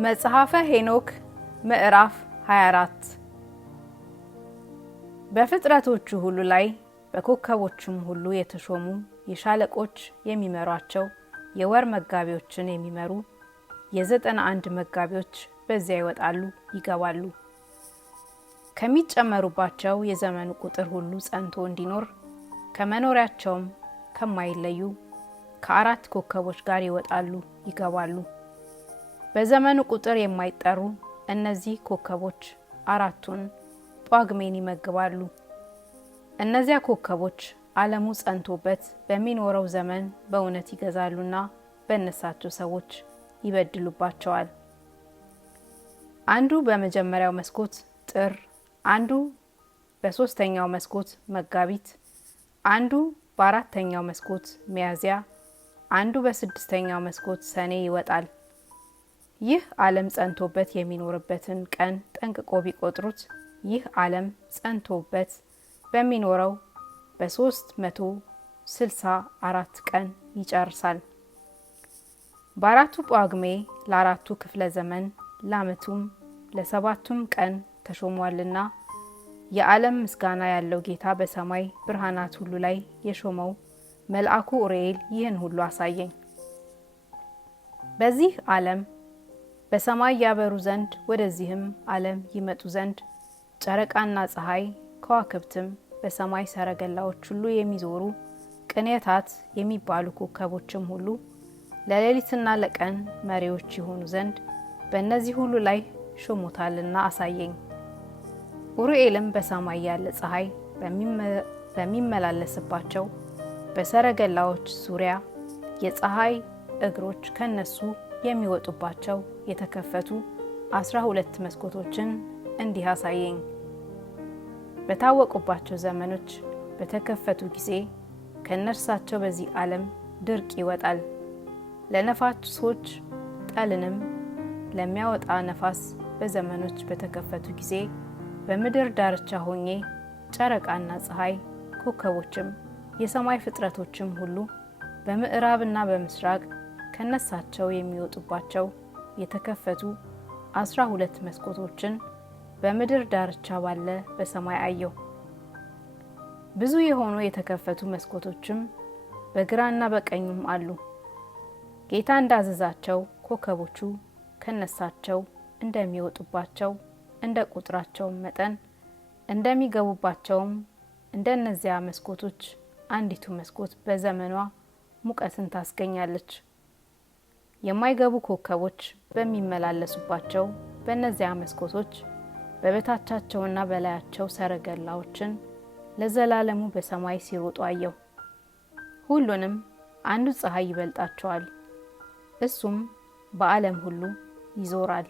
መጽሐፈ ሄኖክ ምዕራፍ 24 በፍጥረቶቹ ሁሉ ላይ በኮከቦችም ሁሉ የተሾሙ የሻለቆች የሚመሯቸው የወር መጋቢዎችን የሚመሩ የ91 መጋቢዎች በዚያ ይወጣሉ ይገባሉ። ከሚጨመሩባቸው የዘመኑ ቁጥር ሁሉ ጸንቶ እንዲኖር ከመኖሪያቸውም ከማይለዩ ከአራት ኮከቦች ጋር ይወጣሉ ይገባሉ። በዘመኑ ቁጥር የማይጠሩ እነዚህ ኮከቦች አራቱን ጳጉሜን ይመግባሉ። እነዚያ ኮከቦች ዓለሙ ጸንቶበት በሚኖረው ዘመን በእውነት ይገዛሉና በእነሳቸው ሰዎች ይበድሉባቸዋል። አንዱ በመጀመሪያው መስኮት ጥር፣ አንዱ በሶስተኛው መስኮት መጋቢት፣ አንዱ በአራተኛው መስኮት ሚያዝያ፣ አንዱ በስድስተኛው መስኮት ሰኔ ይወጣል። ይህ ዓለም ጸንቶበት የሚኖርበትን ቀን ጠንቅቆ ቢቆጥሩት ይህ ዓለም ጸንቶበት በሚኖረው በ364 ቀን ይጨርሳል። በአራቱ ጳጉሜ ለአራቱ ክፍለ ዘመን ለዓመቱም ለሰባቱም ቀን ተሾሟልና የዓለም ምስጋና ያለው ጌታ በሰማይ ብርሃናት ሁሉ ላይ የሾመው መልአኩ ኡራኤል ይህን ሁሉ አሳየኝ። በዚህ ዓለም በሰማይ ያበሩ ዘንድ ወደዚህም ዓለም ይመጡ ዘንድ ጨረቃና ፀሐይ ከዋክብትም በሰማይ ሰረገላዎች ሁሉ የሚዞሩ ቅኔታት የሚባሉ ኮከቦችም ሁሉ ለሌሊትና ለቀን መሪዎች ይሆኑ ዘንድ በእነዚህ ሁሉ ላይ ሾሞታልና አሳየኝ። ኡራኤልም በሰማይ ያለ ፀሐይ በሚመላለስባቸው በሰረገላዎች ዙሪያ የፀሐይ እግሮች ከነሱ የሚወጡባቸው የተከፈቱ 12 መስኮቶችን እንዲህ አሳየኝ። በታወቁባቸው ዘመኖች በተከፈቱ ጊዜ ከነርሳቸው በዚህ ዓለም ድርቅ ይወጣል። ለነፋሶች ጠልንም ለሚያወጣ ነፋስ በዘመኖች በተከፈቱ ጊዜ በምድር ዳርቻ ሆኜ ጨረቃና ፀሐይ ኮከቦችም የሰማይ ፍጥረቶችም ሁሉ በምዕራብና በምስራቅ ከነሳቸው የሚወጡባቸው የተከፈቱ 12 መስኮቶችን በምድር ዳርቻ ባለ በሰማይ አየሁ። ብዙ የሆኑ የተከፈቱ መስኮቶችም በግራና በቀኙም አሉ። ጌታ እንዳዘዛቸው ኮከቦቹ ከነሳቸው እንደሚወጡባቸው እንደ ቁጥራቸው መጠን እንደሚገቡባቸውም እንደነዚያ መስኮቶች አንዲቱ መስኮት በዘመኗ ሙቀትን ታስገኛለች። የማይገቡ ኮከቦች በሚመላለሱባቸው በእነዚያ መስኮቶች በበታቻቸውና በላያቸው ሰረገላዎችን ለዘላለሙ በሰማይ ሲሮጡ አየሁ። ሁሉንም አንዱ ፀሐይ ይበልጣቸዋል፣ እሱም በዓለም ሁሉ ይዞራል።